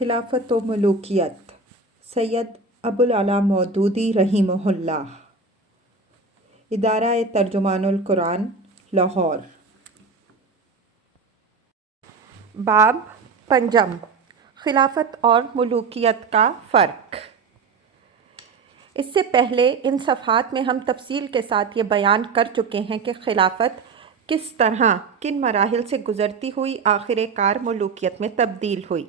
خلافت و ملوکیت سید ابوالعلا مودودی رحمہ اللہ، ادارہ ترجمان القرآن، لاہور۔ باب پنجم، خلافت اور ملوکیت کا فرق۔ اس سے پہلے ان صفحات میں ہم تفصیل کے ساتھ یہ بیان کر چکے ہیں کہ خلافت کس طرح کن مراحل سے گزرتی ہوئی آخر کار ملوکیت میں تبدیل ہوئی۔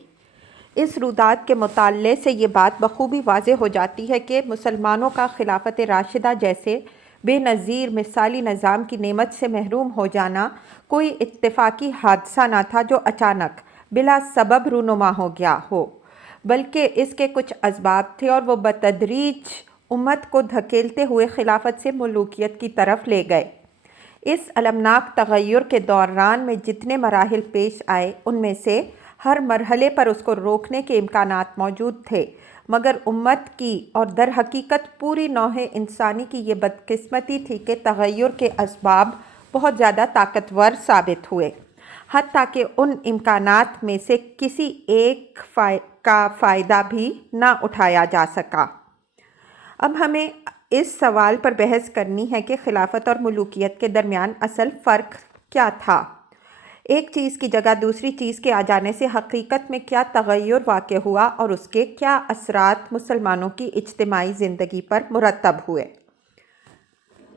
اس رودات کے مطالعے سے یہ بات بخوبی واضح ہو جاتی ہے کہ مسلمانوں کا خلافت راشدہ جیسے بے نظیر مثالی نظام کی نعمت سے محروم ہو جانا کوئی اتفاقی حادثہ نہ تھا جو اچانک بلا سبب رونما ہو گیا ہو، بلکہ اس کے کچھ اسباب تھے اور وہ بتدریج امت کو دھکیلتے ہوئے خلافت سے ملوکیت کی طرف لے گئے۔ اس المناک تغیر کے دوران میں جتنے مراحل پیش آئے ان میں سے ہر مرحلے پر اس کو روکنے کے امکانات موجود تھے، مگر امت کی اور در حقیقت پوری نوع انسانی کی یہ بدقسمتی تھی کہ تغیر کے اسباب بہت زیادہ طاقتور ثابت ہوئے، حتیٰ کہ ان امکانات میں سے کسی ایک کا فائدہ بھی نہ اٹھایا جا سکا۔ اب ہمیں اس سوال پر بحث کرنی ہے کہ خلافت اور ملوکیت کے درمیان اصل فرق کیا تھا۔ ایک چیز کی جگہ دوسری چیز کے آ جانے سے حقیقت میں کیا تغیر واقع ہوا اور اس کے کیا اثرات مسلمانوں کی اجتماعی زندگی پر مرتب ہوئے۔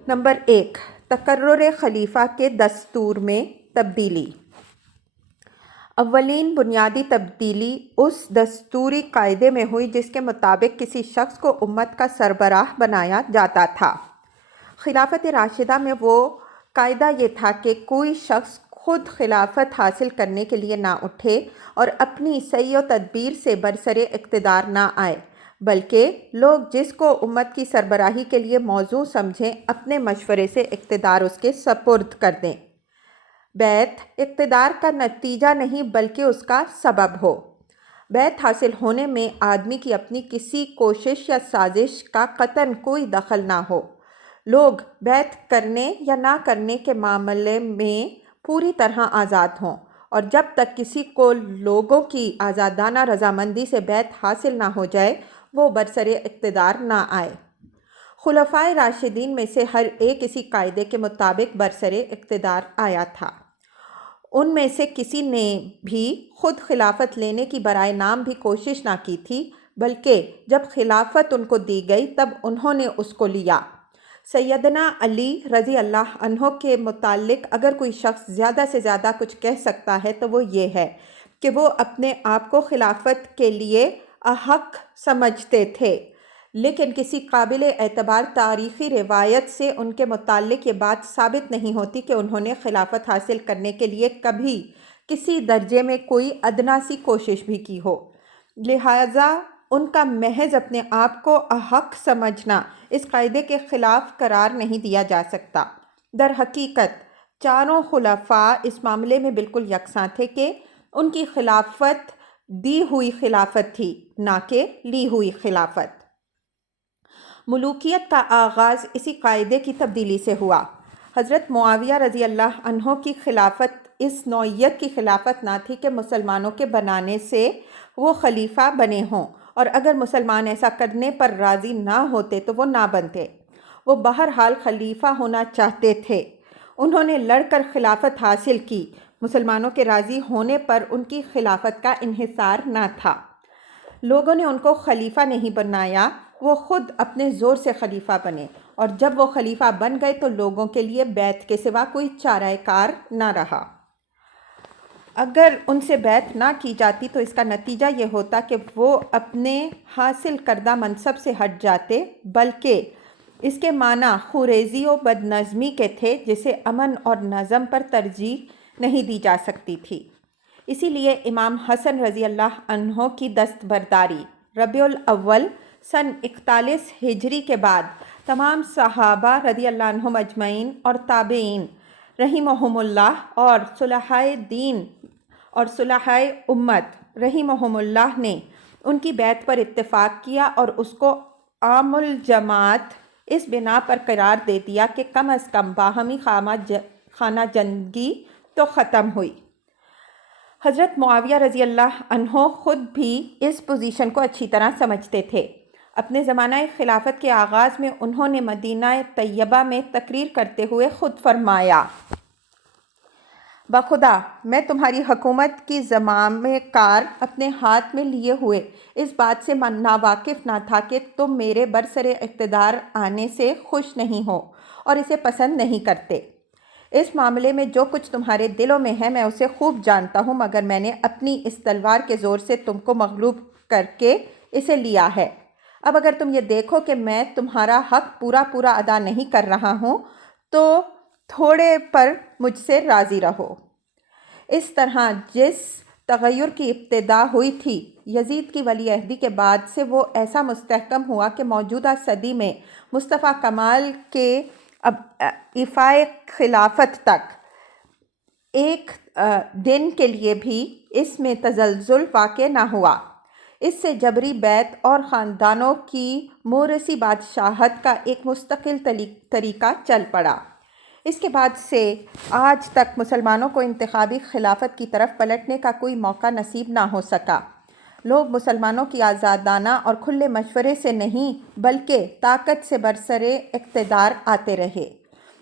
نمبر 1، تقرر خلیفہ کے دستور میں تبدیلی۔ اولین بنیادی تبدیلی اس دستوری قاعدے میں ہوئی جس کے مطابق کسی شخص کو امت کا سربراہ بنایا جاتا تھا۔ خلافت راشدہ میں وہ قاعدہ یہ تھا کہ کوئی شخص خود خلافت حاصل کرنے کے لیے نہ اٹھے اور اپنی سعی و تدبیر سے برسر اقتدار نہ آئے، بلکہ لوگ جس کو امت کی سربراہی کے لیے موزوں سمجھیں اپنے مشورے سے اقتدار اس کے سپرد کر دیں۔ بیعت اقتدار کا نتیجہ نہیں بلکہ اس کا سبب ہو۔ بیعت حاصل ہونے میں آدمی کی اپنی کسی کوشش یا سازش کا قطعاً کوئی دخل نہ ہو۔ لوگ بیعت کرنے یا نہ کرنے کے معاملے میں پوری طرح آزاد ہوں، اور جب تک کسی کو لوگوں کی آزادانہ رضامندی سے بیعت حاصل نہ ہو جائے وہ برسر اقتدار نہ آئے۔ خلفائے راشدین میں سے ہر ایک اسی قاعدے کے مطابق برسر اقتدار آیا تھا۔ ان میں سے کسی نے بھی خود خلافت لینے کی برائے نام بھی کوشش نہ کی تھی، بلکہ جب خلافت ان کو دی گئی تب انہوں نے اس کو لیا۔ سیدنا علی رضی اللہ عنہ کے متعلق اگر کوئی شخص زیادہ سے زیادہ کچھ کہہ سکتا ہے تو وہ یہ ہے کہ وہ اپنے آپ کو خلافت کے لیے احق سمجھتے تھے، لیکن کسی قابل اعتبار تاریخی روایت سے ان کے متعلق یہ بات ثابت نہیں ہوتی کہ انہوں نے خلافت حاصل کرنے کے لیے کبھی کسی درجے میں کوئی ادنا سی کوشش بھی کی ہو، لہٰذا ان کا محض اپنے آپ کو احق سمجھنا اس قاعدے کے خلاف قرار نہیں دیا جا سکتا۔ در حقیقت چاروں خلفاء اس معاملے میں بالکل یکساں تھے کہ ان کی خلافت دی ہوئی خلافت تھی، نہ کہ لی ہوئی خلافت۔ ملوکیت کا آغاز اسی قاعدے کی تبدیلی سے ہوا۔ حضرت معاویہ رضی اللہ عنہ کی خلافت اس نوعیت کی خلافت نہ تھی کہ مسلمانوں کے بنانے سے وہ خلیفہ بنے ہوں، اور اگر مسلمان ایسا کرنے پر راضی نہ ہوتے تو وہ نہ بنتے۔ وہ بہرحال خلیفہ ہونا چاہتے تھے۔ انہوں نے لڑ کر خلافت حاصل کی، مسلمانوں کے راضی ہونے پر ان کی خلافت کا انحصار نہ تھا۔ لوگوں نے ان کو خلیفہ نہیں بنایا، وہ خود اپنے زور سے خلیفہ بنے، اور جب وہ خلیفہ بن گئے تو لوگوں کے لیے بیعت کے سوا کوئی چارہ کار نہ رہا۔ اگر ان سے بیعت نہ کی جاتی تو اس کا نتیجہ یہ ہوتا کہ وہ اپنے حاصل کردہ منصب سے ہٹ جاتے، بلکہ اس کے معنی خوریزی و بد نظمی کے تھے جسے امن اور نظم پر ترجیح نہیں دی جا سکتی تھی۔ اسی لیے امام حسن رضی اللہ عنہ کی دستبرداری ربیع الاول سن 41 ہجری کے بعد تمام صحابہ رضی اللہ عنہم اجمعین اور تابعین رحمہم اللہ اور صلحائے دین اور صلحائے امت رحمہم اللہ نے ان کی بیعت پر اتفاق کیا اور اس کو عام الجماعت اس بنا پر قرار دے دیا کہ کم از کم باہمی خانہ جنگی تو ختم ہوئی۔ حضرت معاویہ رضی اللہ عنہ خود بھی اس پوزیشن کو اچھی طرح سمجھتے تھے۔ اپنے زمانہ خلافت کے آغاز میں انہوں نے مدینہ طیبہ میں تقریر کرتے ہوئے خود فرمایا، بخدا میں تمہاری حکومت کی زمام کار اپنے ہاتھ میں لیے ہوئے اس بات سے ناواقف نہ تھا کہ تم میرے برسر اقتدار آنے سے خوش نہیں ہو اور اسے پسند نہیں کرتے۔ اس معاملے میں جو کچھ تمہارے دلوں میں ہے میں اسے خوب جانتا ہوں، مگر میں نے اپنی اس تلوار کے زور سے تم کو مغلوب کر کے اسے لیا ہے۔ اب اگر تم یہ دیکھو کہ میں تمہارا حق پورا ادا نہیں کر رہا ہوں تو تھوڑے پر مجھ سے راضی رہو۔ اس طرح جس تغیر کی ابتدا ہوئی تھی یزید کی ولی عہدی کے بعد سے وہ ایسا مستحکم ہوا کہ موجودہ صدی میں مصطفیٰ کمال کے ایفائے خلافت تک ایک دن کے لیے بھی اس میں تزلزل واقع نہ ہوا۔ اس سے جبری بیعت اور خاندانوں کی موروثی بادشاہت کا ایک مستقل طریقہ چل پڑا۔ اس کے بعد سے آج تک مسلمانوں کو انتخابی خلافت کی طرف پلٹنے کا کوئی موقع نصیب نہ ہو سکا۔ لوگ مسلمانوں کی آزادانہ اور کھلے مشورے سے نہیں بلکہ طاقت سے برسر اقتدار آتے رہے۔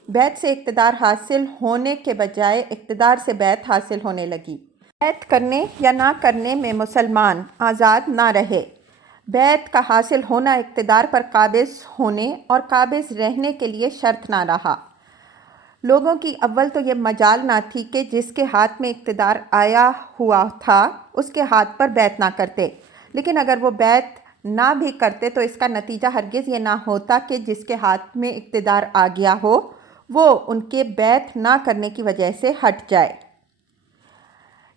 بیعت سے اقتدار حاصل ہونے کے بجائے اقتدار سے بیعت حاصل ہونے لگی۔ بیعت کرنے یا نہ کرنے میں مسلمان آزاد نہ رہے۔ بیعت کا حاصل ہونا اقتدار پر قابض ہونے اور قابض رہنے کے لیے شرط نہ رہا۔ لوگوں کی اول تو یہ مجال نہ تھی کہ جس کے ہاتھ میں اقتدار آیا ہوا تھا اس کے ہاتھ پر بیعت نہ کرتے، لیکن اگر وہ بیعت نہ بھی کرتے تو اس کا نتیجہ ہرگز یہ نہ ہوتا کہ جس کے ہاتھ میں اقتدار آ گیا ہو وہ ان کے بیعت نہ کرنے کی وجہ سے ہٹ جائے۔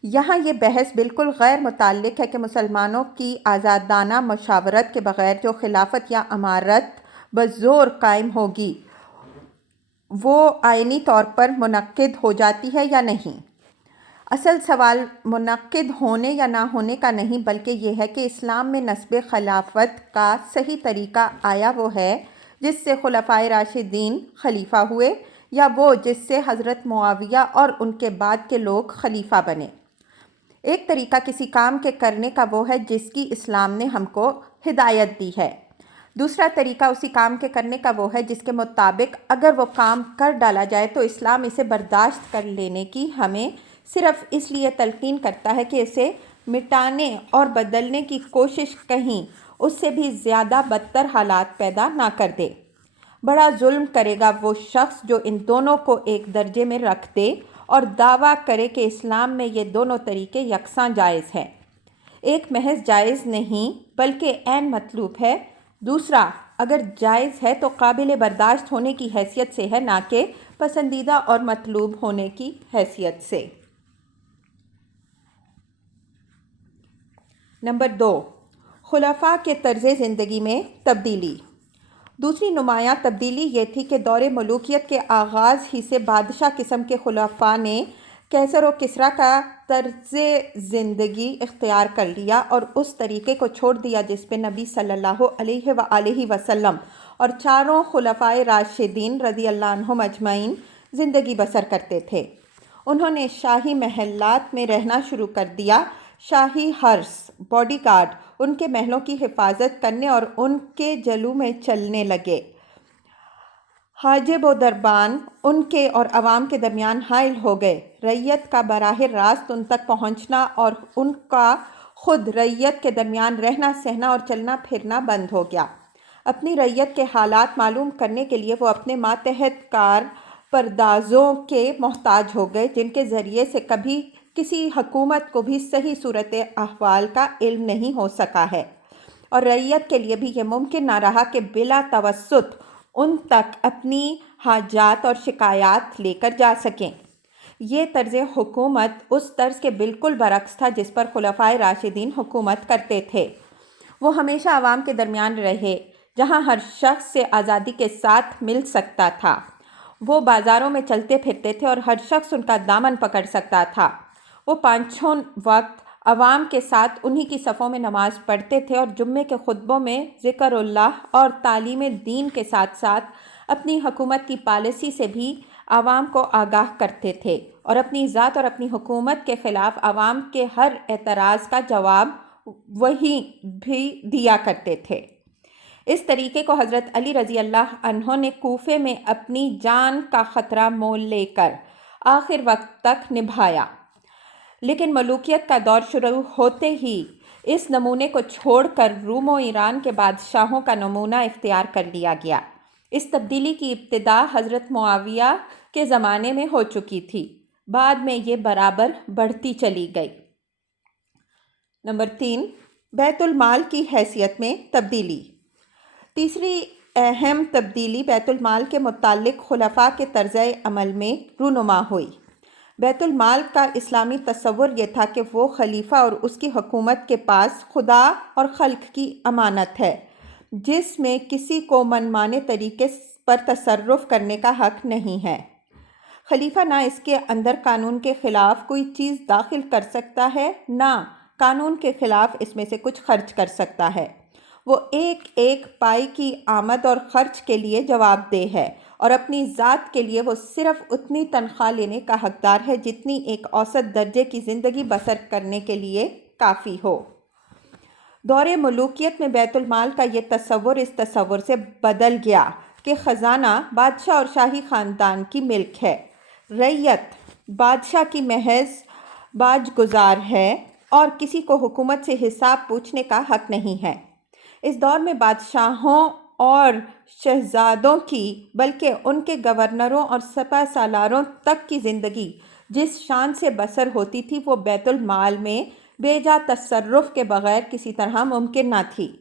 یہاں یہ بحث بالکل غیر متعلق ہے کہ مسلمانوں کی آزادانہ مشاورت کے بغیر جو خلافت یا امارت بزور قائم ہوگی وہ آئینی طور پر منعقد ہو جاتی ہے یا نہیں۔ اصل سوال منعقد ہونے یا نہ ہونے کا نہیں بلکہ یہ ہے کہ اسلام میں نصب خلافت کا صحیح طریقہ آیا وہ ہے جس سے خلفائے راشدین خلیفہ ہوئے یا وہ جس سے حضرت معاویہ اور ان کے بعد کے لوگ خلیفہ بنے۔ ایک طریقہ کسی کام کے کرنے کا وہ ہے جس کی اسلام نے ہم کو ہدایت دی ہے۔ دوسرا طریقہ اسی کام کے کرنے کا وہ ہے جس کے مطابق اگر وہ کام کر ڈالا جائے تو اسلام اسے برداشت کر لینے کی ہمیں صرف اس لیے تلقین کرتا ہے کہ اسے مٹانے اور بدلنے کی کوشش کہیں اس سے بھی زیادہ بدتر حالات پیدا نہ کر دے۔ بڑا ظلم کرے گا وہ شخص جو ان دونوں کو ایک درجے میں رکھ دے اور دعویٰ کرے کہ اسلام میں یہ دونوں طریقے یکساں جائز ہیں۔ ایک محض جائز نہیں بلکہ عین مطلوب ہے، دوسرا اگر جائز ہے تو قابل برداشت ہونے کی حیثیت سے ہے، نہ کہ پسندیدہ اور مطلوب ہونے کی حیثیت سے۔ نمبر 2، خلفاء کے طرز زندگی میں تبدیلی۔ دوسری نمایاں تبدیلی یہ تھی کہ دور ملوکیت کے آغاز ہی سے بادشاہ قسم کے خلفاء نے کیسر و کسریٰ کا طرز زندگی اختیار کر لیا اور اس طریقے کو چھوڑ دیا جس پہ نبی صلی اللہ علیہ وآلہ وسلم اور چاروں خلفائے راشدین رضی اللہ عنہم اجمعین زندگی بسر کرتے تھے۔ انہوں نے شاہی محلات میں رہنا شروع کر دیا، شاہی حرس، باڈی گارڈ ان کے محلوں کی حفاظت کرنے اور ان کے جلو میں چلنے لگے۔ حاجب و دربان ان کے اور عوام کے درمیان حائل ہو گئے۔ رعیت کا براہ راست ان تک پہنچنا اور ان کا خود رعیت کے درمیان رہنا سہنا اور چلنا پھرنا بند ہو گیا۔ اپنی رعیت کے حالات معلوم کرنے کے لیے وہ اپنے ماتحت کار پردازوں کے محتاج ہو گئے جن کے ذریعے سے کبھی کسی حکومت کو بھی صحیح صورت احوال کا علم نہیں ہو سکا ہے، اور رعیت کے لیے بھی یہ ممکن نہ رہا کہ بلا توسط ان تک اپنی حاجات اور شکایات لے کر جا سکیں۔ یہ طرز حکومت اس طرز کے بالکل برعکس تھا جس پر خلفائے راشدین حکومت کرتے تھے۔ وہ ہمیشہ عوام کے درمیان رہے جہاں ہر شخص سے آزادی کے ساتھ مل سکتا تھا۔ وہ بازاروں میں چلتے پھرتے تھے اور ہر شخص ان کا دامن پکڑ سکتا تھا۔ وہ پانچوں وقت عوام کے ساتھ انہی کی صفوں میں نماز پڑھتے تھے اور جمعے کے خطبوں میں ذکر اللہ اور تعلیم دین کے ساتھ ساتھ اپنی حکومت کی پالیسی سے بھی عوام کو آگاہ کرتے تھے اور اپنی ذات اور اپنی حکومت کے خلاف عوام کے ہر اعتراض کا جواب وہی بھی دیا کرتے تھے۔ اس طریقے کو حضرت علی رضی اللہ عنہ نے کوفے میں اپنی جان کا خطرہ مول لے کر آخر وقت تک نبھایا، لیکن ملوکیت کا دور شروع ہوتے ہی اس نمونے کو چھوڑ کر روم و ایران کے بادشاہوں کا نمونہ اختیار کر لیا گیا۔ اس تبدیلی کی ابتدا حضرت معاویہ کے زمانے میں ہو چکی تھی، بعد میں یہ برابر بڑھتی چلی گئی۔ نمبر 3، بیت المال کی حیثیت میں تبدیلی۔ تیسری اہم تبدیلی بیت المال کے متعلق خلفاء کے طرز عمل میں رونما ہوئی۔ بیت المال کا اسلامی تصور یہ تھا کہ وہ خلیفہ اور اس کی حکومت کے پاس خدا اور خلق کی امانت ہے، جس میں کسی کو منمانے طریقے پر تصرف کرنے کا حق نہیں ہے۔ خلیفہ نہ اس کے اندر قانون کے خلاف کوئی چیز داخل کر سکتا ہے، نہ قانون کے خلاف اس میں سے کچھ خرچ کر سکتا ہے۔ وہ ایک ایک پائی کی آمد اور خرچ کے لیے جواب دہ ہے، اور اپنی ذات کے لیے وہ صرف اتنی تنخواہ لینے کا حقدار ہے جتنی ایک اوسط درجے کی زندگی بسر کرنے کے لیے کافی ہو۔ دور ملوکیت میں بیت المال کا یہ تصور اس تصور سے بدل گیا کہ خزانہ بادشاہ اور شاہی خاندان کی ملک ہے، رعیت بادشاہ کی محض باج گزار ہے اور کسی کو حکومت سے حساب پوچھنے کا حق نہیں ہے۔ اس دور میں بادشاہوں اور شہزادوں کی بلکہ ان کے گورنروں اور سپہ سالاروں تک کی زندگی جس شان سے بسر ہوتی تھی وہ بیت المال میں بے جا تصرف کے بغیر کسی طرح ممکن نہ تھی۔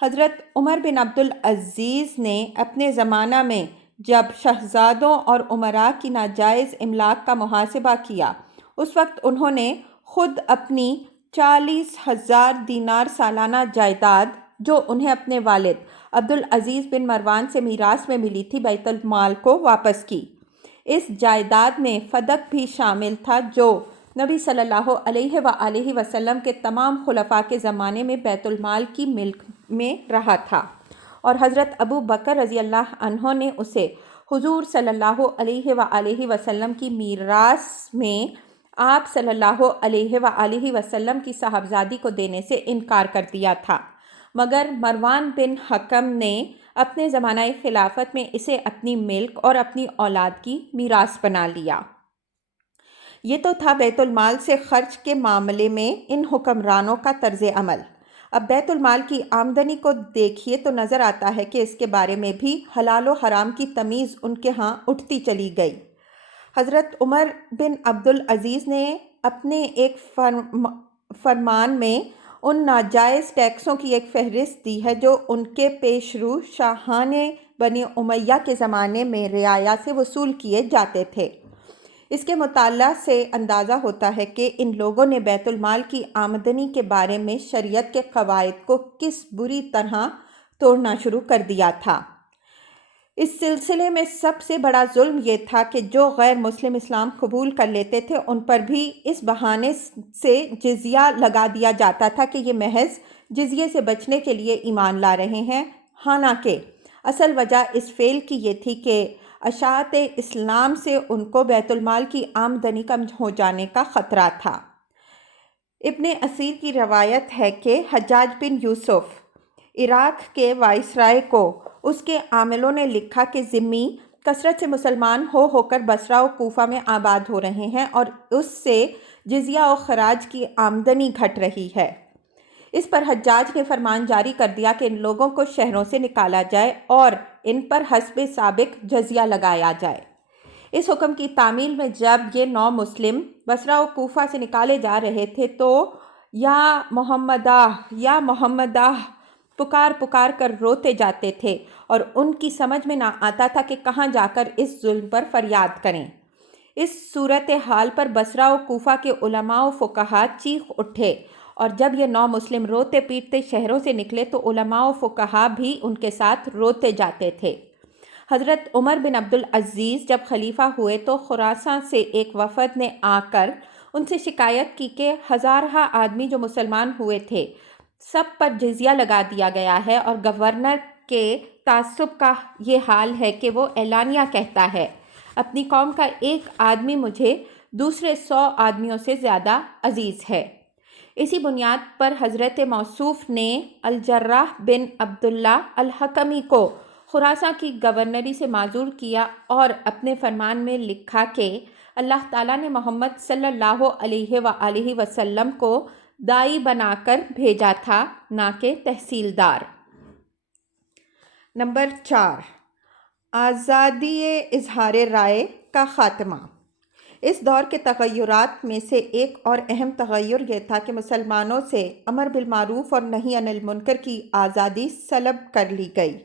حضرت عمر بن عبدالعزیز نے اپنے زمانہ میں جب شہزادوں اور امراء کی ناجائز املاک کا محاسبہ کیا، اس وقت انہوں نے خود اپنی 40,000 دینار سالانہ جائیداد جو انہیں اپنے والد عبدالعزیز بن مروان سے میراث میں ملی تھی بیت المال کو واپس کی۔ اس جائیداد میں فدق بھی شامل تھا جو نبی صلی اللہ علیہ وآلہ وسلم کے تمام خلفاء کے زمانے میں بیت المال کی ملک میں رہا تھا، اور حضرت ابو بکر رضی اللہ عنہ نے اسے حضور صلی اللہ علیہ وآلہ وسلم کی میراث میں آپ صلی اللہ علیہ وآلہ وسلم کی صاحبزادی کو دینے سے انکار کر دیا تھا، مگر مروان بن حکم نے اپنے زمانہ خلافت میں اسے اپنی ملک اور اپنی اولاد کی میراث بنا لیا۔ یہ تو تھا بیت المال سے خرچ کے معاملے میں ان حکمرانوں کا طرز عمل۔ اب بیت المال کی آمدنی کو دیکھیے تو نظر آتا ہے کہ اس کے بارے میں بھی حلال و حرام کی تمیز ان کے ہاں اٹھتی چلی گئی۔ حضرت عمر بن عبدالعزیز نے اپنے ایک فرمان میں ان ناجائز ٹیکسوں کی ایک فہرست دی ہے جو ان کے پیش رو شاہان بنی امیہ کے زمانے میں رعایا سے وصول کیے جاتے تھے۔ اس کے مطالعہ سے اندازہ ہوتا ہے کہ ان لوگوں نے بیت المال کی آمدنی کے بارے میں شریعت کے قواعد کو کس بری طرح توڑنا شروع کر دیا تھا۔ اس سلسلے میں سب سے بڑا ظلم یہ تھا کہ جو غیر مسلم اسلام قبول کر لیتے تھے ان پر بھی اس بہانے سے جزیہ لگا دیا جاتا تھا کہ یہ محض جزیے سے بچنے کے لیے ایمان لا رہے ہیں، حالانکہ اصل وجہ اس فعل کی یہ تھی کہ اشاعت اسلام سے ان کو بیت المال کی آمدنی کم ہو جانے کا خطرہ تھا۔ ابن اسیر کی روایت ہے کہ حجاج بن یوسف عراق کے وائسرائے کو اس کے عاملوں نے لکھا کہ ذمی کثرت سے مسلمان ہو کر بصرہ و کوفہ میں آباد ہو رہے ہیں اور اس سے جزیہ و خراج کی آمدنی گھٹ رہی ہے۔ اس پر حجاج نے فرمان جاری کر دیا کہ ان لوگوں کو شہروں سے نکالا جائے اور ان پر حسب سابق جزیہ لگایا جائے۔ اس حکم کی تعمیل میں جب یہ 9 مسلم بصرہ و کوفہ سے نکالے جا رہے تھے تو یا محمدہ پکار کر روتے جاتے تھے اور ان کی سمجھ میں نہ آتا تھا کہ کہاں جا کر اس ظلم پر فریاد کریں۔ اس صورتحال پر بصرہ و کوفہ کے علماء و فقہاء چیخ اٹھے، اور جب یہ 9 مسلم روتے پیٹتے شہروں سے نکلے تو علماء و فقہاء بھی ان کے ساتھ روتے جاتے تھے۔ حضرت عمر بن عبدالعزیز جب خلیفہ ہوئے تو خراسان سے ایک وفد نے آ کر ان سے شکایت کی کہ ہزارہا آدمی جو مسلمان ہوئے تھے سب پر جزیہ لگا دیا گیا ہے، اور گورنر کے تعصب کا یہ حال ہے کہ وہ اعلانیہ کہتا ہے اپنی قوم کا ایک آدمی مجھے دوسرے 100 آدمیوں سے زیادہ عزیز ہے۔ اسی بنیاد پر حضرت موصوف نے الجراح بن عبداللہ الحکمی کو خراساں کی گورنری سے معزول کیا اور اپنے فرمان میں لکھا کہ اللہ تعالیٰ نے محمد صلی اللہ علیہ وآلہ وسلم کو داعی بنا کر بھیجا تھا، نہ کہ تحصیلدار۔ نمبر 4، آزادی اظہار رائے کا خاتمہ۔ اس دور کے تغیرات میں سے ایک اور اہم تغیر یہ تھا کہ مسلمانوں سے امر بالمعروف اور نہی عن المنکر کی آزادی سلب کر لی گئی،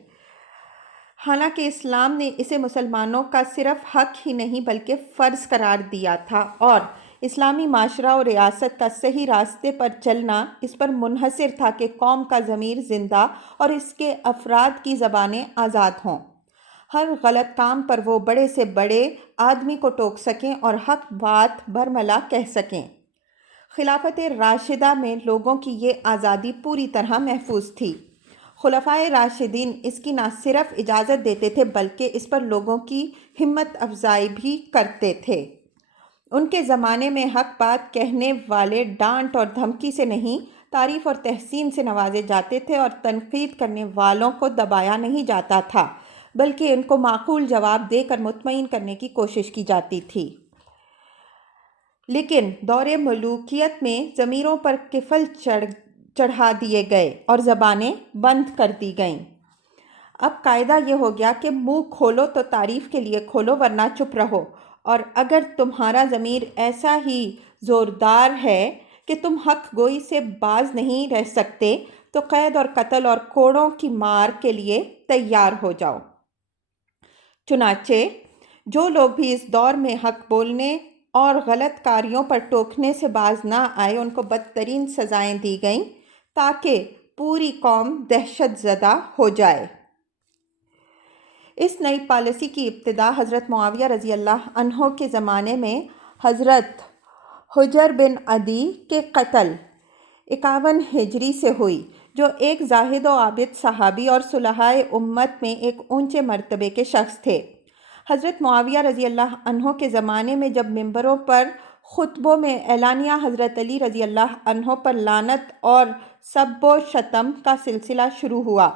حالانکہ اسلام نے اسے مسلمانوں کا صرف حق ہی نہیں بلکہ فرض قرار دیا تھا، اور اسلامی معاشرہ اور ریاست کا صحیح راستے پر چلنا اس پر منحصر تھا کہ قوم کا ضمیر زندہ اور اس کے افراد کی زبانیں آزاد ہوں، ہر غلط کام پر وہ بڑے سے بڑے آدمی کو ٹوک سکیں اور حق بات برملا کہہ سکیں۔ خلافت راشدہ میں لوگوں کی یہ آزادی پوری طرح محفوظ تھی۔ خلفائے راشدین اس کی نہ صرف اجازت دیتے تھے بلکہ اس پر لوگوں کی ہمت افزائی بھی کرتے تھے۔ ان کے زمانے میں حق بات کہنے والے ڈانٹ اور دھمکی سے نہیں، تعریف اور تحسین سے نوازے جاتے تھے، اور تنقید کرنے والوں کو دبایا نہیں جاتا تھا بلکہ ان کو معقول جواب دے کر مطمئن کرنے کی کوشش کی جاتی تھی۔ لیکن دور ملوکیت میں ضمیروں پر قفل چڑھا دیے گئے اور زبانیں بند کر دی گئیں۔ اب قاعدہ یہ ہو گیا کہ منہ کھولو تو تعریف کے لیے کھولو ورنہ چپ رہو، اور اگر تمہارا ضمیر ایسا ہی زوردار ہے کہ تم حق گوئی سے باز نہیں رہ سکتے تو قید اور قتل اور کوڑوں کی مار کے لیے تیار ہو جاؤ۔ چنانچہ جو لوگ بھی اس دور میں حق بولنے اور غلط کاریوں پر ٹوکنے سے باز نہ آئے ان کو بدترین سزائیں دی گئیں تاکہ پوری قوم دہشت زدہ ہو جائے۔ اس نئی پالیسی کی ابتدا حضرت معاویہ رضی اللہ عنہ کے زمانے میں حضرت حجر بن عدی کے قتل 51 ہجری سے ہوئی، جو ایک زاہد و عابد صحابی اور صلحائے امت میں ایک اونچے مرتبے کے شخص تھے۔ حضرت معاویہ رضی اللہ عنہ کے زمانے میں جب ممبروں پر خطبوں میں اعلانیہ حضرت علی رضی اللہ عنہ پر لعنت اور سب و شتم کا سلسلہ شروع ہوا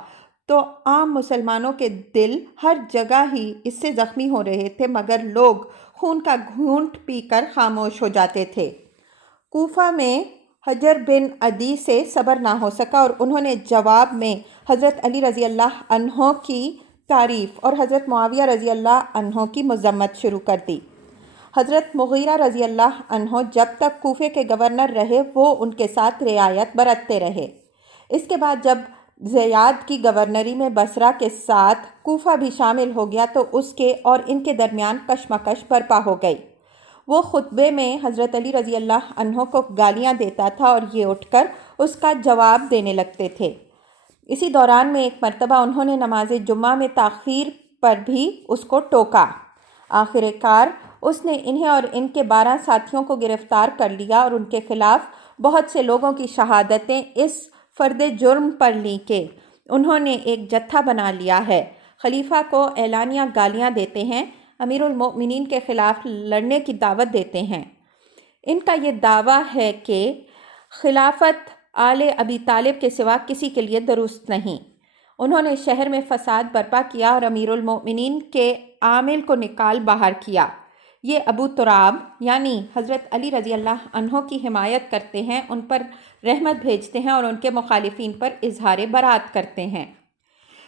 تو عام مسلمانوں کے دل ہر جگہ ہی اس سے زخمی ہو رہے تھے، مگر لوگ خون کا گھونٹ پی کر خاموش ہو جاتے تھے۔ کوفہ میں حجر بن عدی سے صبر نہ ہو سکا اور انہوں نے جواب میں حضرت علی رضی اللہ عنہ کی تعریف اور حضرت معاویہ رضی اللہ عنہ کی مذمت شروع کر دی۔ حضرت مغیرہ رضی اللہ عنہ جب تک کوفے کے گورنر رہے وہ ان کے ساتھ رعایت برتتے رہے۔ اس کے بعد جب زیاد کی گورنری میں بصرہ کے ساتھ کوفہ بھی شامل ہو گیا تو اس کے اور ان کے درمیان کشمکش برپا ہو گئی۔ وہ خطبے میں حضرت علی رضی اللہ عنہ کو گالیاں دیتا تھا اور یہ اٹھ کر اس کا جواب دینے لگتے تھے۔ اسی دوران میں ایک مرتبہ انہوں نے نماز جمعہ میں تاخیر پر بھی اس کو ٹوکا۔ آخر کار اس نے انہیں اور ان کے 12 ساتھیوں کو گرفتار کر لیا اور ان کے خلاف بہت سے لوگوں کی شہادتیں اس فرد جرم پر لیں کہ انہوں نے ایک جتھا بنا لیا ہے، خلیفہ کو اعلانیہ گالیاں دیتے ہیں، امیر المؤمنین کے خلاف لڑنے کی دعوت دیتے ہیں۔ ان کا یہ دعویٰ ہے کہ خلافت آل ابی طالب کے سوا کسی کے لیے درست نہیں۔ انہوں نے شہر میں فساد برپا کیا اور امیر المؤمنین کے عامل کو نکال باہر کیا۔ یہ ابو تراب یعنی حضرت علی رضی اللہ عنہ کی حمایت کرتے ہیں، ان پر رحمت بھیجتے ہیں اور ان کے مخالفین پر اظہار برات کرتے ہیں۔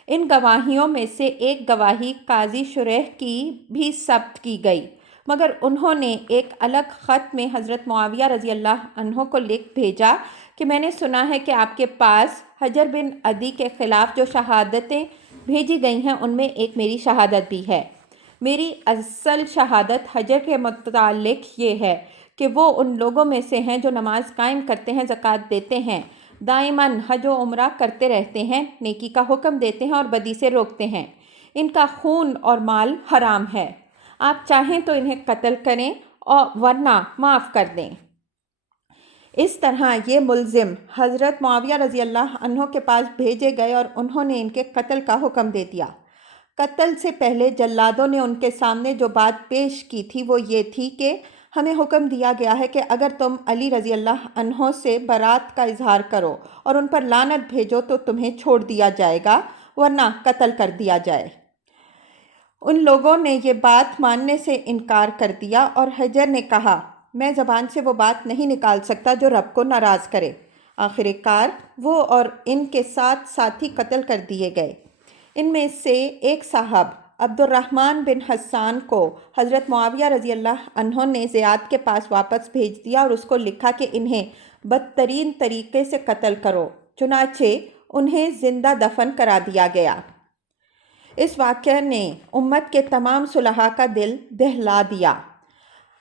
ان گواہیوں میں سے ایک گواہی قاضی شریح کی بھی ثبت کی گئی، مگر انہوں نے ایک الگ خط میں حضرت معاویہ رضی اللہ عنہ کو لکھ بھیجا کہ میں نے سنا ہے کہ آپ کے پاس حجر بن عدی کے خلاف جو شہادتیں بھیجی گئی ہیں ان میں ایک میری شہادت بھی ہے۔ میری اصل شہادت حجر کے متعلق یہ ہے کہ وہ ان لوگوں میں سے ہیں جو نماز قائم کرتے ہیں، زکوٰۃ دیتے ہیں، دائماً حج و عمرہ کرتے رہتے ہیں، نیکی کا حکم دیتے ہیں اور بدی سے روکتے ہیں۔ ان کا خون اور مال حرام ہے، آپ چاہیں تو انہیں قتل کریں اور ورنہ معاف کر دیں۔ اس طرح یہ ملزم حضرت معاویہ رضی اللہ عنہ کے پاس بھیجے گئے اور انہوں نے ان کے قتل کا حکم دے دیا۔ قتل سے پہلے جلادوں نے ان کے سامنے جو بات پیش کی تھی وہ یہ تھی کہ ہمیں حکم دیا گیا ہے کہ اگر تم علی رضی اللہ عنہ سے برات کا اظہار کرو اور ان پر لعنت بھیجو تو تمہیں چھوڑ دیا جائے گا ورنہ قتل کر دیا جائے۔ ان لوگوں نے یہ بات ماننے سے انکار کر دیا اور حجر نے کہا میں زبان سے وہ بات نہیں نکال سکتا جو رب کو ناراض کرے۔ آخر کار وہ اور ان کے 7 ساتھی قتل کر دیے گئے۔ ان میں سے ایک صاحب عبد الرحمن بن حسان کو حضرت معاویہ رضی اللہ عنہ نے زیاد کے پاس واپس بھیج دیا اور اس کو لکھا کہ انہیں بدترین طریقے سے قتل کرو، چنانچہ انہیں زندہ دفن کرا دیا گیا۔ اس واقعہ نے امت کے تمام صلحاء کا دل دہلا دیا۔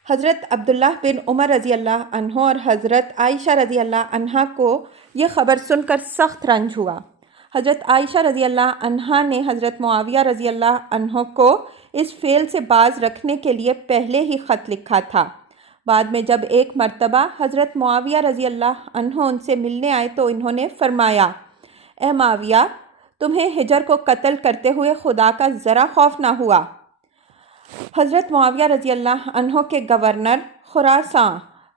حضرت عبداللہ بن عمر رضی اللہ عنہ اور حضرت عائشہ رضی اللہ عنہ کو یہ خبر سن کر سخت رنج ہوا۔ حضرت عائشہ رضی اللہ عنہ نے حضرت معاویہ رضی اللہ عنہ کو اس فعل سے باز رکھنے کے لیے پہلے ہی خط لکھا تھا۔ بعد میں جب ایک مرتبہ حضرت معاویہ رضی اللہ عنہ ان سے ملنے آئے تو انہوں نے فرمایا اے معاویہ، تمہیں حجر کو قتل کرتے ہوئے خدا کا ذرا خوف نہ ہوا؟ حضرت معاویہ رضی اللہ عنہ کے گورنر خراساں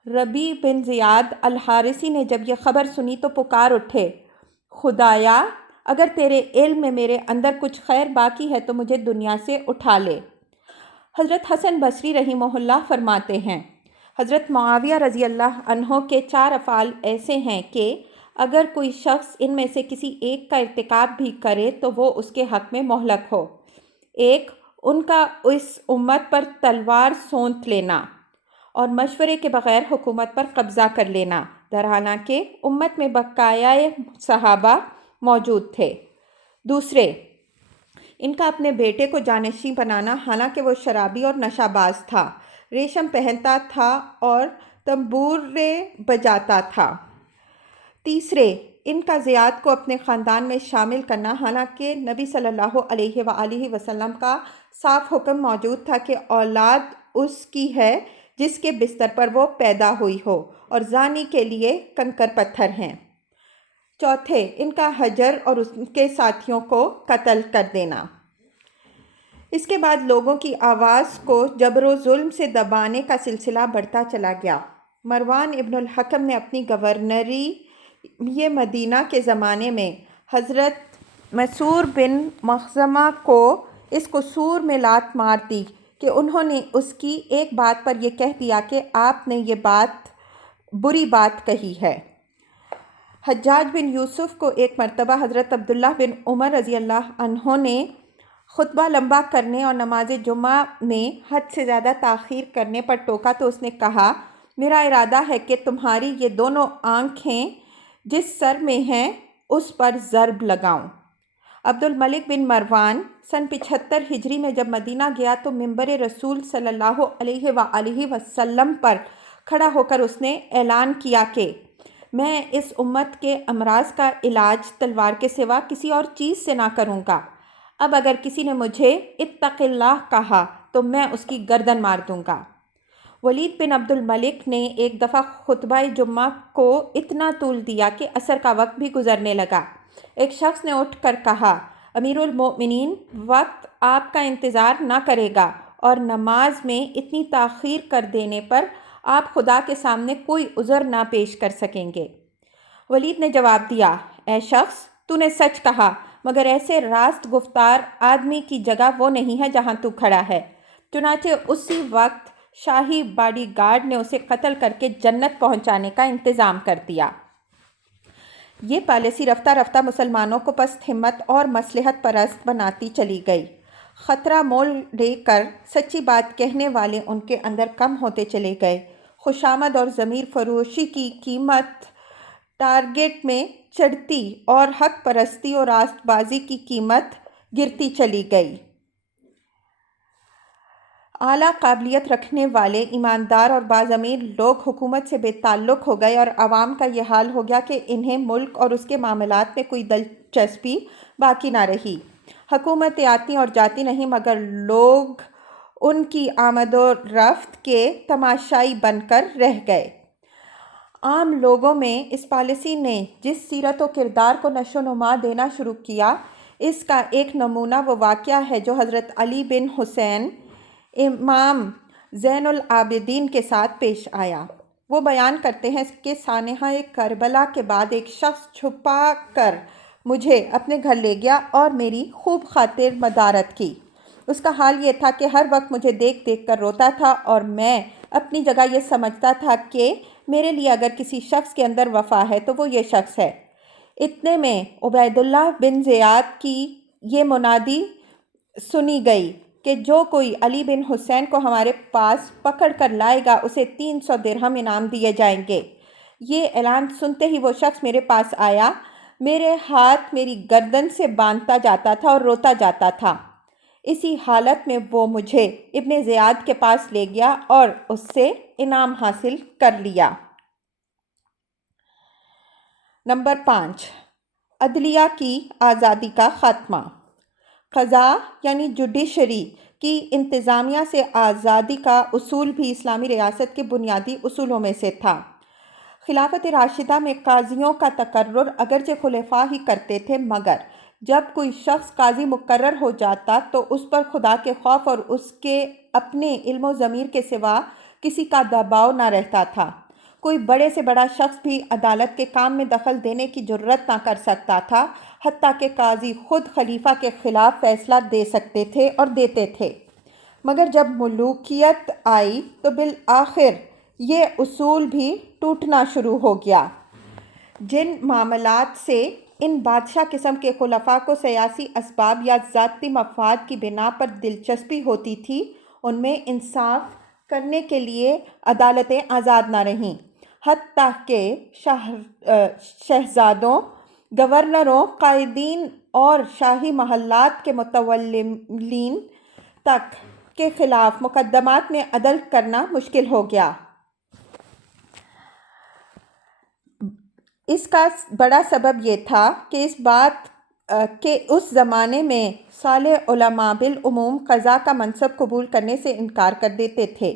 ربیع بن زیاد الحارثی نے جب یہ خبر سنی تو پکار اٹھے خدایا، اگر تیرے علم میں میرے اندر کچھ خیر باقی ہے تو مجھے دنیا سے اٹھا لے۔ حضرت حسن بصری رحمہ اللہ فرماتے ہیں حضرت معاویہ رضی اللہ عنہ کے 4 افعال ایسے ہیں کہ اگر کوئی شخص ان میں سے کسی ایک کا ارتکاب بھی کرے تو وہ اس کے حق میں مہلک ہو۔ ایک، ان کا اس امت پر تلوار سونت لینا اور مشورے کے بغیر حکومت پر قبضہ کر لینا، حالانکہ امت میں بقایائے صحابہ موجود تھے۔ دوسرے، ان کا اپنے بیٹے کو جانشین بنانا، حالانکہ وہ شرابی اور نشہ باز تھا، ریشم پہنتا تھا اور تنبورے بجاتا تھا۔ تیسرے، ان کا زیاد کو اپنے خاندان میں شامل کرنا، حالانکہ نبی صلی اللہ علیہ وآلہ وسلم کا صاف حکم موجود تھا کہ اولاد اس کی ہے جس کے بستر پر وہ پیدا ہوئی ہو، اور زانی کے لیے کنکر پتھر ہیں۔ چوتھے، ان کا حجر اور اس کے ساتھیوں کو قتل کر دینا۔ اس کے بعد لوگوں کی آواز کو جبر و ظلم سے دبانے کا سلسلہ بڑھتا چلا گیا۔ مروان ابن الحکم نے اپنی گورنری یہ مدینہ کے زمانے میں حضرت مسعور بن مخزمہ کو اس قصور میں لات مار دی کہ انہوں نے اس کی ایک بات پر یہ کہہ دیا کہ آپ نے یہ بری بات کہی ہے۔ حجاج بن یوسف کو ایک مرتبہ حضرت عبداللہ بن عمر رضی اللہ عنہ نے خطبہ لمبا کرنے اور نماز جمعہ میں حد سے زیادہ تاخیر کرنے پر ٹوکا تو اس نے کہا میرا ارادہ ہے کہ تمہاری یہ دونوں آنکھیں جس سر میں ہیں اس پر ضرب لگاؤں۔ عبد الملک بن مروان سن 75 ہجری میں جب مدینہ گیا تو منبر رسول صلی اللہ علیہ وآلہ وسلم پر کھڑا ہو کر اس نے اعلان کیا کہ میں اس امت کے امراض کا علاج تلوار کے سوا کسی اور چیز سے نہ کروں گا۔ اب اگر کسی نے مجھے اتق اللہ کہا تو میں اس کی گردن مار دوں گا۔ ولید بن عبد الملک نے ایک دفعہ خطبہ جمعہ کو اتنا طول دیا کہ عصر کا وقت بھی گزرنے لگا۔ ایک شخص نے اٹھ کر کہا امیر المؤمنین، وقت آپ کا انتظار نہ کرے گا اور نماز میں اتنی تاخیر کر دینے پر آپ خدا کے سامنے کوئی عذر نہ پیش کر سکیں گے۔ ولید نے جواب دیا اے شخص، تو نے سچ کہا، مگر ایسے راست گفتار آدمی کی جگہ وہ نہیں ہے جہاں تو کھڑا ہے۔ چنانچہ اسی وقت شاہی باڈی گارڈ نے اسے قتل کر کے جنت پہنچانے کا انتظام کر دیا۔ یہ پالیسی رفتہ رفتہ مسلمانوں کو پست ہمت اور مصلحت پرست بناتی چلی گئی۔ خطرہ مول لے کر سچی بات کہنے والے ان کے اندر کم ہوتے چلے گئے۔ خوشامد اور ضمیر فروشی کی قیمت ٹارگٹ میں چڑھتی اور حق پرستی اور راست بازی کی قیمت گرتی چلی گئی۔ اعلیٰ قابلیت رکھنے والے ایماندار اور باضمیر لوگ حکومت سے بے تعلق ہو گئے اور عوام کا یہ حال ہو گیا کہ انہیں ملک اور اس کے معاملات میں کوئی دلچسپی باقی نہ رہی۔ حکومتیں آتی اور جاتی نہیں مگر لوگ ان کی آمد و رفت کے تماشائی بن کر رہ گئے۔ عام لوگوں میں اس پالیسی نے جس سیرت و کردار کو نشو و نما دینا شروع کیا، اس کا ایک نمونہ وہ واقعہ ہے جو حضرت علی بن حسین امام زین العابدین کے ساتھ پیش آیا۔ وہ بیان کرتے ہیں کہ سانحہ کربلا کے بعد ایک شخص چھپا کر مجھے اپنے گھر لے گیا اور میری خوب خاطر مدارت کی۔ اس کا حال یہ تھا کہ ہر وقت مجھے دیکھ دیکھ کر روتا تھا اور میں اپنی جگہ یہ سمجھتا تھا کہ میرے لیے اگر کسی شخص کے اندر وفا ہے تو وہ یہ شخص ہے۔ اتنے میں عبید اللہ بن زیاد کی یہ منادی سنی گئی کہ جو کوئی علی بن حسین کو ہمارے پاس پکڑ کر لائے گا اسے 300 درہم انعام دیے جائیں گے۔ یہ اعلان سنتے ہی وہ شخص میرے پاس آیا، میرے ہاتھ میری گردن سے باندھتا جاتا تھا اور روتا جاتا تھا۔ اسی حالت میں وہ مجھے ابن زیاد کے پاس لے گیا اور اس سے انعام حاصل کر لیا۔ نمبر 5، عدلیہ کی آزادی کا خاتمہ۔ قضاء یعنی جوڈیشری کی انتظامیہ سے آزادی کا اصول بھی اسلامی ریاست کے بنیادی اصولوں میں سے تھا۔ خلافت راشدہ میں قاضیوں کا تقرر اگرچہ خلفاء ہی کرتے تھے، مگر جب کوئی شخص قاضی مقرر ہو جاتا تو اس پر خدا کے خوف اور اس کے اپنے علم و ضمیر کے سوا کسی کا دباؤ نہ رہتا تھا۔ کوئی بڑے سے بڑا شخص بھی عدالت کے کام میں دخل دینے کی جرات نہ کر سکتا تھا، حتیٰ کہ قاضی خود خلیفہ کے خلاف فیصلہ دے سکتے تھے اور دیتے تھے۔ مگر جب ملوکیت آئی تو بالآخر یہ اصول بھی ٹوٹنا شروع ہو گیا۔ جن معاملات سے ان بادشاہ قسم کے خلفاء کو سیاسی اسباب یا ذاتی مفاد کی بنا پر دلچسپی ہوتی تھی، ان میں انصاف کرنے کے لیے عدالتیں آزاد نہ رہیں، حتیٰ کہ شہزادوں، گورنروں، قائدین اور شاہی محلات کے متولین تک کے خلاف مقدمات میں عدل کرنا مشکل ہو گیا۔ اس کا بڑا سبب یہ تھا کہ اس زمانے میں صالح علماء بالعموم قضاء کا منصب قبول کرنے سے انکار کر دیتے تھے،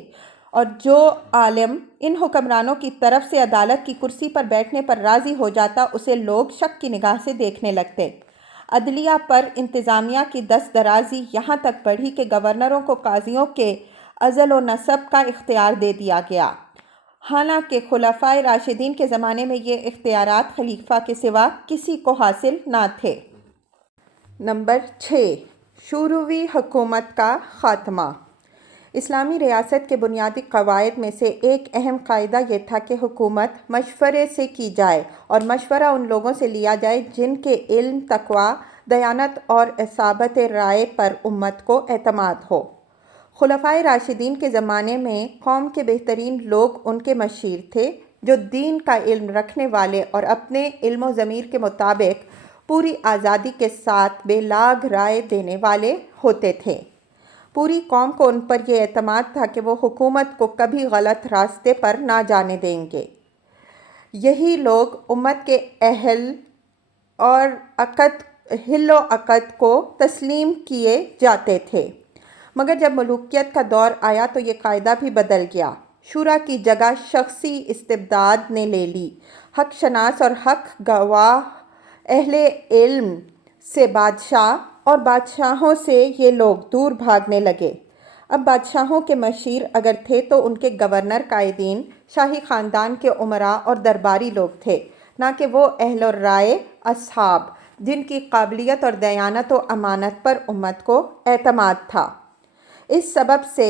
اور جو عالم ان حکمرانوں کی طرف سے عدالت کی کرسی پر بیٹھنے پر راضی ہو جاتا اسے لوگ شک کی نگاہ سے دیکھنے لگتے۔ عدلیہ پر انتظامیہ کی دست درازی یہاں تک بڑھی کہ گورنروں کو قاضیوں کے عزل و نصب کا اختیار دے دیا گیا، حالانکہ خلفائے راشدین کے زمانے میں یہ اختیارات خلیفہ کے سوا کسی کو حاصل نہ تھے۔ نمبر 6، شوروی حکومت کا خاتمہ۔ اسلامی ریاست کے بنیادی قواعد میں سے ایک اہم قاعدہ یہ تھا کہ حکومت مشورے سے کی جائے اور مشورہ ان لوگوں سے لیا جائے جن کے علم، تقویٰ، دیانت اور اصابت رائے پر امت کو اعتماد ہو۔ خلفائے راشدین کے زمانے میں قوم کے بہترین لوگ ان کے مشیر تھے، جو دین کا علم رکھنے والے اور اپنے علم و ضمیر کے مطابق پوری آزادی کے ساتھ بے لاگ رائے دینے والے ہوتے تھے۔ پوری قوم کو ان پر یہ اعتماد تھا کہ وہ حکومت کو کبھی غلط راستے پر نہ جانے دیں گے۔ یہی لوگ امت کے حل و عقد کو تسلیم کیے جاتے تھے۔ مگر جب ملوکیت کا دور آیا تو یہ قاعدہ بھی بدل گیا۔ شورا کی جگہ شخصی استبداد نے لے لی۔ حق شناس اور حق گواہ اہل علم سے بادشاہ اور بادشاہوں سے یہ لوگ دور بھاگنے لگے۔ اب بادشاہوں کے مشیر اگر تھے تو ان کے گورنر قائدین شاہی خاندان کے امراء اور درباری لوگ تھے، نہ کہ وہ اہل الرائے اصحاب جن کی قابلیت اور دیانت و امانت پر امت کو اعتماد تھا۔ اس سبب سے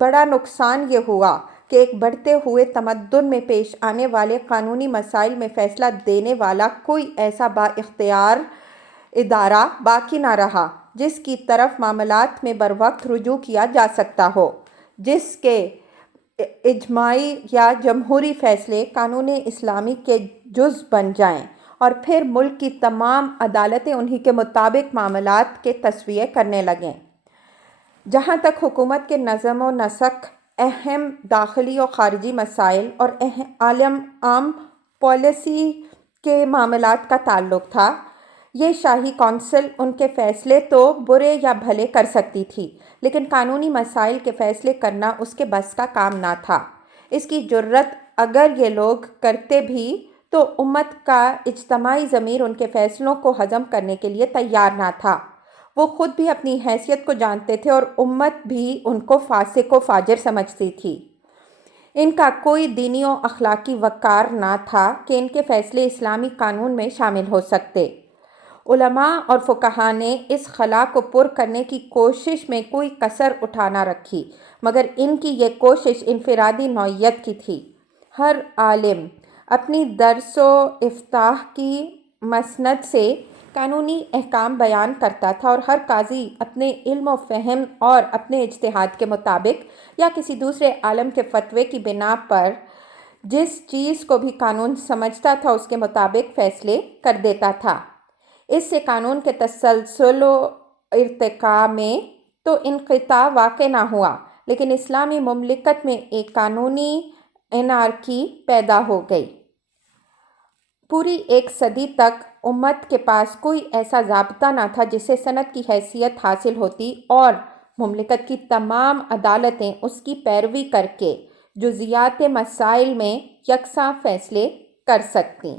بڑا نقصان یہ ہوا کہ ایک بڑھتے ہوئے تمدن میں پیش آنے والے قانونی مسائل میں فیصلہ دینے والا کوئی ایسا با اختیار ادارہ باقی نہ رہا جس کی طرف معاملات میں بروقت رجوع کیا جا سکتا ہو، جس کے اجماعی یا جمہوری فیصلے قانون اسلامی کے جز بن جائیں اور پھر ملک کی تمام عدالتیں انہی کے مطابق معاملات کے تسویے کرنے لگیں۔ جہاں تک حکومت کے نظم و نسق، اہم داخلی و خارجی مسائل اور عام پالیسی کے معاملات کا تعلق تھا، یہ شاہی کونسل ان کے فیصلے تو برے یا بھلے کر سکتی تھی، لیکن قانونی مسائل کے فیصلے کرنا اس کے بس کا کام نہ تھا۔ اس کی جرات اگر یہ لوگ کرتے بھی تو امت کا اجتماعی ضمیر ان کے فیصلوں کو ہضم کرنے کے لیے تیار نہ تھا۔ وہ خود بھی اپنی حیثیت کو جانتے تھے اور امت بھی ان کو فاسق و فاجر سمجھتی تھی۔ ان کا کوئی دینی و اخلاقی وقار نہ تھا کہ ان کے فیصلے اسلامی قانون میں شامل ہو سکتے۔ علماء اور فقہاء نے اس خلا کو پر کرنے کی کوشش میں کوئی کسر اٹھا نہ رکھی، مگر ان کی یہ کوشش انفرادی نوعیت کی تھی۔ ہر عالم اپنی درس و افتاح کی مسند سے قانونی احکام بیان کرتا تھا، اور ہر قاضی اپنے علم و فہم اور اپنے اجتہاد کے مطابق یا کسی دوسرے عالم کے فتوے کی بنا پر جس چیز کو بھی قانون سمجھتا تھا اس کے مطابق فیصلے کر دیتا تھا۔ اس سے قانون کے تسلسل و ارتقاء میں تو انقطاع واقع نہ ہوا، لیکن اسلامی مملکت میں ایک قانونی انارکی پیدا ہو گئی۔ پوری ایک صدی تک امت کے پاس کوئی ایسا ضابطہ نہ تھا جسے سند کی حیثیت حاصل ہوتی اور مملکت کی تمام عدالتیں اس کی پیروی کر کے جزئیات مسائل میں یکساں فیصلے کر سکتیں۔